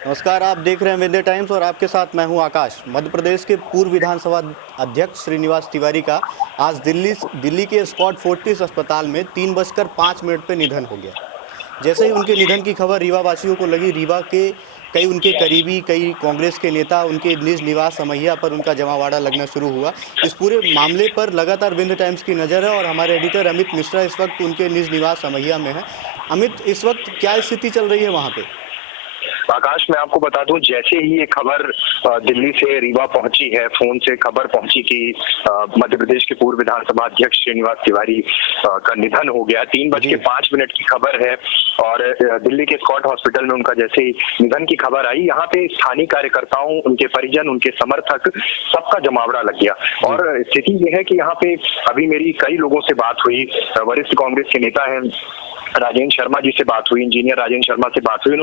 नमस्कार, आप देख रहे हैं विंध्य टाइम्स और आपके साथ मैं हूं आकाश। मध्य प्रदेश के पूर्व विधानसभा अध्यक्ष श्रीनिवास तिवारी का आज दिल्ली के स्कॉट फोर्टिस अस्पताल में 3:05 पे निधन हो गया। जैसे ही उनके निधन की खबर रीवा वासियों को लगी, रीवा के कई उनके करीबी, कई कांग्रेस के नेता उनके निज निवास समैया पर उनका जमावड़ा लगना शुरू हुआ। इस पूरे मामले पर लगातार विंध्य टाइम्स की नज़र है और हमारे एडिटर अमित मिश्रा इस वक्त उनके निज निवास समैया में है। अमित, इस वक्त क्या स्थिति चल रही है वहाँ पे? आकाश, मैं आपको बता दूं, जैसे ही ये खबर दिल्ली से रीवा पहुंची है, फोन से खबर पहुंची कि मध्य प्रदेश के पूर्व विधानसभा अध्यक्ष श्रीनिवास तिवारी का निधन हो गया। 3:05 की खबर है और दिल्ली के स्कॉट हॉस्पिटल में उनका जैसे ही निधन की खबर आई, यहाँ पे स्थानीय कार्यकर्ताओं, उनके परिजन, उनके समर्थक, सबका जमावड़ा लग गया। और स्थिति ये है कि यहाँ पे अभी मेरी कई लोगों से बात हुई, वरिष्ठ कांग्रेस के नेता हैं राजेंद्र शर्मा जी से बात हुई, इंजीनियर राजेंद्र शर्मा से बात हुई।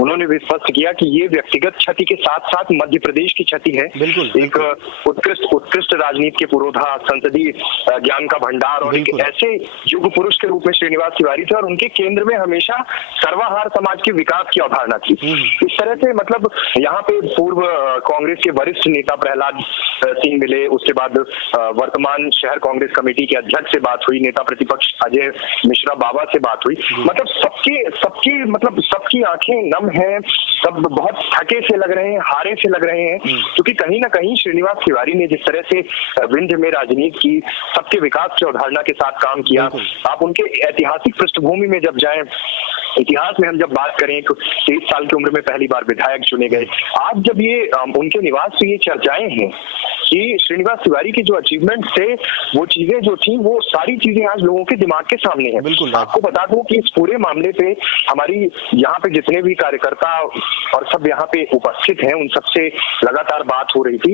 उन्होंने भी स्पष्ट किया कि ये व्यक्तिगत क्षति के साथ साथ मध्य प्रदेश की क्षति है। एक उत्कृष्ट राजनीति के पुरोधा, संसदीय ज्ञान का भंडार और एक ऐसे युग पुरुष के रूप में श्रीनिवास तिवारी थे और उनके केंद्र में हमेशा सर्वाहार समाज के विकास की अवधारणा थी। इस तरह से मतलब यहाँ पे पूर्व कांग्रेस के वरिष्ठ नेता प्रहलाद सिंह मिले, उसके बाद वर्तमान शहर कांग्रेस कमेटी के अध्यक्ष से बात हुई, नेता प्रतिपक्ष अजय मिश्रा बाबा से बात हुई। मतलब सबकी आंखें नम हैं, सब बहुत थके से लग रहे हैं, हारे से लग रहे हैं, क्योंकि कहीं ना कहीं श्रीनिवास तिवारी ने जिस तरह से विंध्य में राजनीति की, सबके विकास की अवधारणा के साथ काम किया। आप उनके ऐतिहासिक पृष्ठभूमि में जब जाएं, इतिहास में हम जब बात करें, 23 साल की उम्र में पहली बार विधायक चुने गए। आज जब ये उनके निवास से ये चर्चाएं हैं कि श्रीनिवास तिवारी के जो अचीवमेंट थे, वो चीजें जो थी, वो सारी चीजें आज लोगों के दिमाग के सामने है। आपको बता दूं कि इस पूरे मामले पे हमारी यहाँ पे जितने भी कार्यकर्ता और सब यहाँ पे उपस्थित हैं, उन सबसे लगातार बात हो रही थी।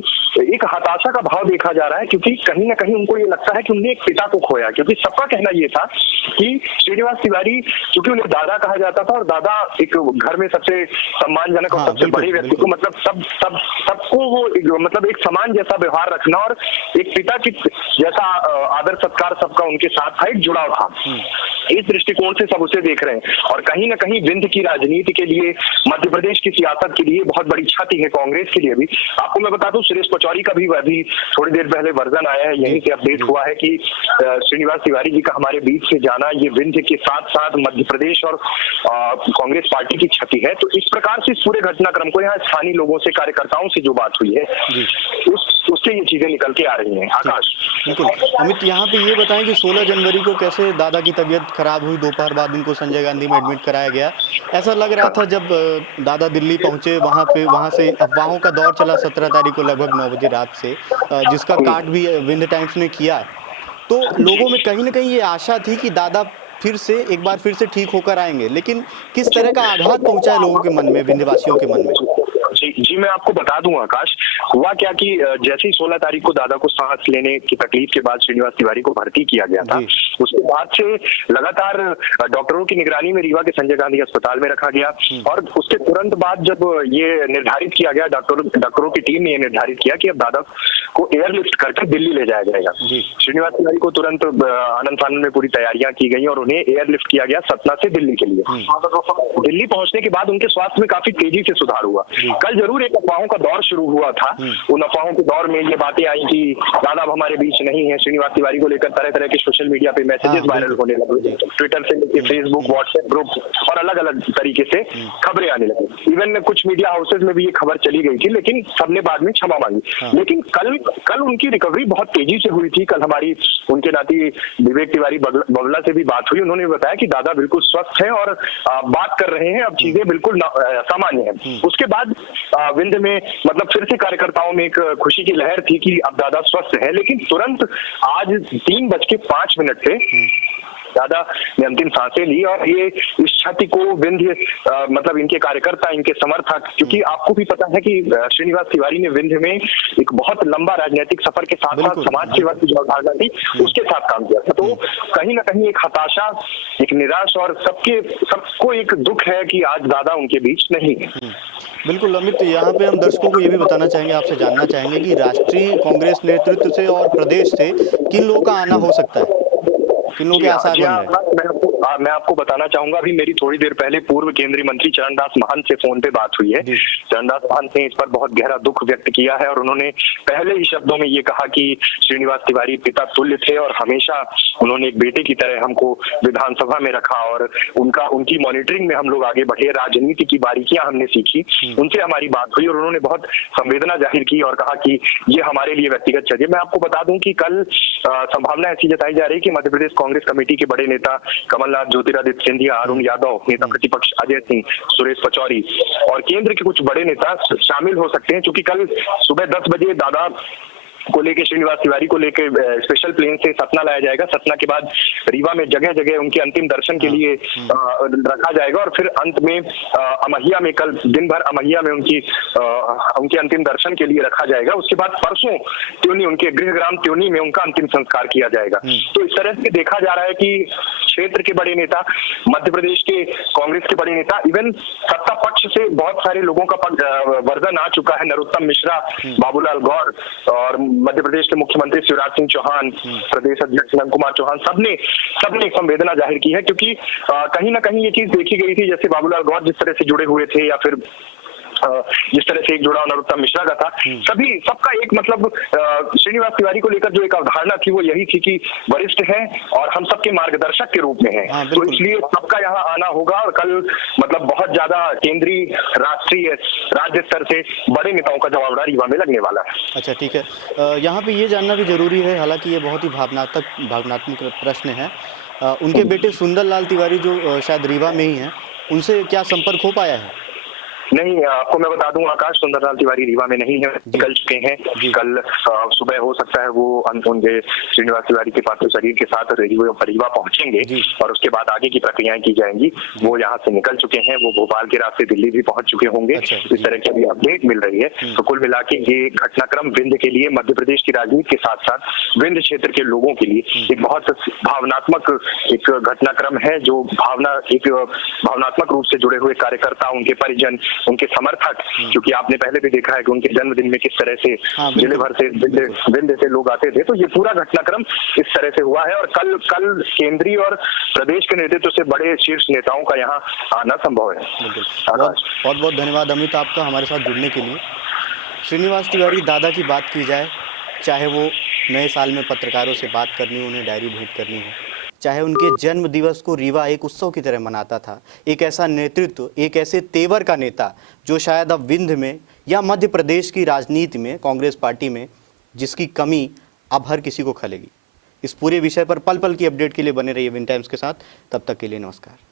एक हताशा का भाव देखा जा रहा है, क्योंकि कहीं ना कहीं उनको ये लगता है कि उन्हें एक पिता को खोया। क्योंकि सबका कहना ये था कि श्रीनिवास तिवारी, क्योंकि उन्हें दादा कहा जाता था और दादा एक घर में सबसे सम्मानजनक और सबसे बड़े व्यक्ति को, मतलब सबको वो मतलब एक समान जैसा व्यवहार रखना और एक पिता की जैसा आदर सत्कार सबका उनके साथ था, एक जुड़ाव था। इस दृष्टिकोण से सब उसे देख रहे हैं और कहीं ना कहीं विंध्य की राजनीति के लिए, मध्य प्रदेश की सियासत के लिए बहुत बड़ी क्षति है, कांग्रेस के लिए भी। आपको मैं बता दूं, सुरेश पचौरी का भी अभी थोड़ी देर पहले वर्जन आया है, यहीं से अपडेट हुआ है कि श्रीनिवास तिवारी जी का हमारे बीच से जाना ये विंध्य के साथ साथ मध्य प्रदेश और कांग्रेस पार्टी की क्षति है। तो इस प्रकार से इस पूरे घटनाक्रम को यहाँ स्थानीय लोगों से, कार्यकर्ताओं से जो बात हुई है, उससे ये चीजें निकल के आ रही हैं। आकाश, बिल्कुल। अमित, यहाँ पे ये बताएं कि 16 जनवरी को कैसे दादा की तबीयत खराब हुई, दोपहर बाद उनको संजय गांधी में एडमिट कराया गया। ऐसा लग रहा था जब दादा दिल्ली पहुंचे, वहाँ से अफवाहों का दौर चला 17 तारीख को लगभग 9 बजे रात से, जिसका कार्ड भी विंध्य टाइम्स ने किया। तो लोगों में कहीं ना कहीं ये आशा थी कि दादा एक बार फिर से ठीक होकर आएंगे, लेकिन किस तरह का आघात पहुंचा है लोगों के मन में, विंध्यवासियों के मन में? जी, मैं आपको बता दूं आकाश, हुआ क्या कि जैसे ही 16 तारीख को दादा को सांस लेने की तकलीफ के बाद श्रीनिवास तिवारी को भर्ती किया गया था, उसके बाद से लगातार डॉक्टरों की निगरानी में रीवा के संजय गांधी अस्पताल में रखा गया और उसके तुरंत बाद जब ये निर्धारित किया गया, डॉक्टरों की टीम ने ये निर्धारित किया कि अब दादा को एयरलिफ्ट करके दिल्ली ले जाया जाएगा। श्रीनिवास तिवारी को तुरंत आनंद फानन में पूरी तैयारियां की गई और उन्हें एयरलिफ्ट किया गया सतना से दिल्ली के लिए। दिल्ली पहुंचने के बाद उनके स्वास्थ्य में काफी तेजी से सुधार हुआ। कल जरूर एक अफवाहों का दौर शुरू हुआ था, उन अफवाहों के दौर में ये बातें आई कि दादा अब हमारे बीच नहीं है। श्रीनिवास तिवारी को लेकर तरह तरह के सोशल मीडिया पे मैसेजेस वायरल होने लगे, ट्विटर से लेकर फेसबुक, व्हाट्सएप ग्रुप और अलग अलग तरीके से खबरें आने लगी। इवन कुछ मीडिया हाउसेज में भी ये खबर चली गई थी, लेकिन सबने बाद में क्षमा मांगी। लेकिन कल उनकी रिकवरी बहुत तेजी से हुई थी। कल हमारी उनके नाती विवेक तिवारी बबला से भी बात हुई, उन्होंने बताया कि दादा बिल्कुल स्वस्थ हैं और बात कर रहे हैं, अब चीजें बिल्कुल सामान्य है। उसके बाद विंध्य में मतलब फिर से कार्यकर्ताओं में एक खुशी की लहर थी कि अब दादा स्वस्थ है। लेकिन तुरंत आज 3:05 पे दादा ने अंतिम सांसें ली और ये इस क्षति को विंध्य मतलब इनके कार्यकर्ता, इनके समर्थक, क्योंकि आपको भी पता है कि श्रीनिवास तिवारी ने विंध्य में एक बहुत लंबा राजनीतिक सफर के साथ साथ समाज सेवा की जो अवधारणा थी उसके साथ काम किया था। तो कहीं ना कहीं एक हताशा, एक निराश और सबको एक दुख है कि आज दादा उनके बीच नहीं है। बिल्कुल अमित, यहाँ पे हम दर्शकों को ये भी बताना चाहेंगे, आपसे जानना चाहेंगे कि राष्ट्रीय कांग्रेस नेतृत्व से और प्रदेश से किन लोगों का आना हो सकता है, किन लोगों के आसार बन रहे हैं? मैं आपको बताना चाहूंगा, अभी मेरी थोड़ी देर पहले पूर्व केंद्रीय मंत्री चरणदास महंत से फोन पे बात हुई है। चरणदास महंत ने इस पर बहुत गहरा दुख व्यक्त किया है और उन्होंने पहले ही शब्दों में ये कहा कि श्रीनिवास तिवारी पिता तुल्य थे और हमेशा उन्होंने एक बेटे की तरह हमको विधानसभा में रखा और उनकी मॉनिटरिंग में हम लोग आगे बढ़े, राजनीति की बारीकियां हमने सीखी। उनसे हमारी बात हुई और उन्होंने बहुत संवेदना जाहिर की और कहा कि ये हमारे लिए व्यक्तिगत चाहिए। मैं आपको बता दूं कि कल संभावना ऐसी जताई जा रही कि मध्य प्रदेश कांग्रेस कमेटी के बड़े नेता कमलनाथ, ज्योतिरादित्य सिंधिया, अरुण यादव, नेता प्रतिपक्ष अजय सिंह, सुरेश पचौरी और केंद्र के कुछ बड़े नेता शामिल हो सकते हैं, क्योंकि कल सुबह 10 बजे दादा को लेके, श्रीनिवास तिवारी को लेके स्पेशल प्लेन से सतना लाया जाएगा। सतना के बाद रीवा में जगह जगह उनके अंतिम दर्शन के लिए रखा जाएगा और फिर अंत में अमहिया में, कल दिन भर अमहिया में उनके अंतिम दर्शन के लिए रखा जाएगा। उसके बाद परसों त्योनी, उनके गृहग्राम त्योनी में उनका अंतिम संस्कार किया जाएगा। तो इस तरह से देखा जा रहा है कि क्षेत्र के बड़े नेता, मध्य प्रदेश के कांग्रेस के बड़े नेता, इवन सत्ता पक्ष से बहुत सारे लोगों का वर्जन आ चुका है। नरोत्तम मिश्रा, बाबूलाल गौर और मध्य प्रदेश के मुख्यमंत्री शिवराज सिंह चौहान, प्रदेश अध्यक्ष नंद कुमार चौहान, सबने संवेदना जाहिर की है, क्योंकि कहीं ना कहीं ये चीज देखी गई थी, जैसे बाबूलाल गौर जिस तरह से जुड़े हुए थे या फिर जिस तरह से एक जुड़ाव नरोत्तम मिश्रा का था, सबका एक मतलब श्रीनिवास तिवारी को लेकर जो एक अवधारणा थी वो यही थी कि वरिष्ठ हैं और हम सबके मार्गदर्शक के रूप में हैं। तो इसलिए सबका यहाँ आना होगा और कल मतलब बहुत ज्यादा केंद्रीय, राष्ट्रीय, राज्य स्तर से बड़े नेताओं का जवाबदार रीवा में लगने वाला है। अच्छा, ठीक है। यहाँ पे ये जानना भी जरूरी है, हालांकि ये बहुत ही भावनात्मक प्रश्न है। उनके बेटे सुंदरलाल तिवारी जो शायद रीवा में ही हैं, उनसे क्या संपर्क हो पाया है? नहीं, आपको मैं बता दूं आकाश, सुंदरलाल तिवारी रीवा में नहीं है, निकल चुके हैं। कल सुबह हो सकता है वो उनके श्रीनिवास तिवारी के पार्थिव शरीर के साथ रीवा पहुंचेंगे और उसके बाद आगे की प्रक्रियाएं की जाएंगी। वो यहाँ से निकल चुके हैं, वो भोपाल के रास्ते दिल्ली भी पहुंच चुके होंगे। इस तरह की अभी अपडेट मिल रही है। तो कुल मिला के ये घटनाक्रम विंध्य के लिए, मध्य प्रदेश की राजनीति के साथ साथ विंध्य क्षेत्र के लोगों के लिए एक बहुत भावनात्मक एक घटनाक्रम है, जो भावनात्मक रूप से जुड़े हुए कार्यकर्ता, उनके परिजन, उनके समर्थक, क्योंकि आपने पहले भी देखा है कि उनके जन्मदिन में किस तरह से जिले भर से, विंध्य से लोग आते थे। तो ये पूरा घटनाक्रम इस तरह से हुआ है और कल केंद्रीय और प्रदेश के नेतृत्व से बड़े शीर्ष नेताओं का यहाँ आना संभव है। बहुत बहुत धन्यवाद अमित आपका हमारे साथ जुड़ने के लिए। श्रीनिवास तिवारी दादा की बात की जाए, चाहे वो नए साल में पत्रकारों से बात करनी हो, उन्हें डायरी भेंट करनी हो, चाहे उनके जन्म दिवस को रीवा एक उत्सव की तरह मनाता था, एक ऐसा नेतृत्व, एक ऐसे तेवर का नेता जो शायद अब विंध्य में या मध्य प्रदेश की राजनीति में, कांग्रेस पार्टी में, जिसकी कमी अब हर किसी को खलेगी। इस पूरे विषय पर पल पल की अपडेट के लिए बने रहिए विन टाइम्स के साथ। तब तक के लिए नमस्कार।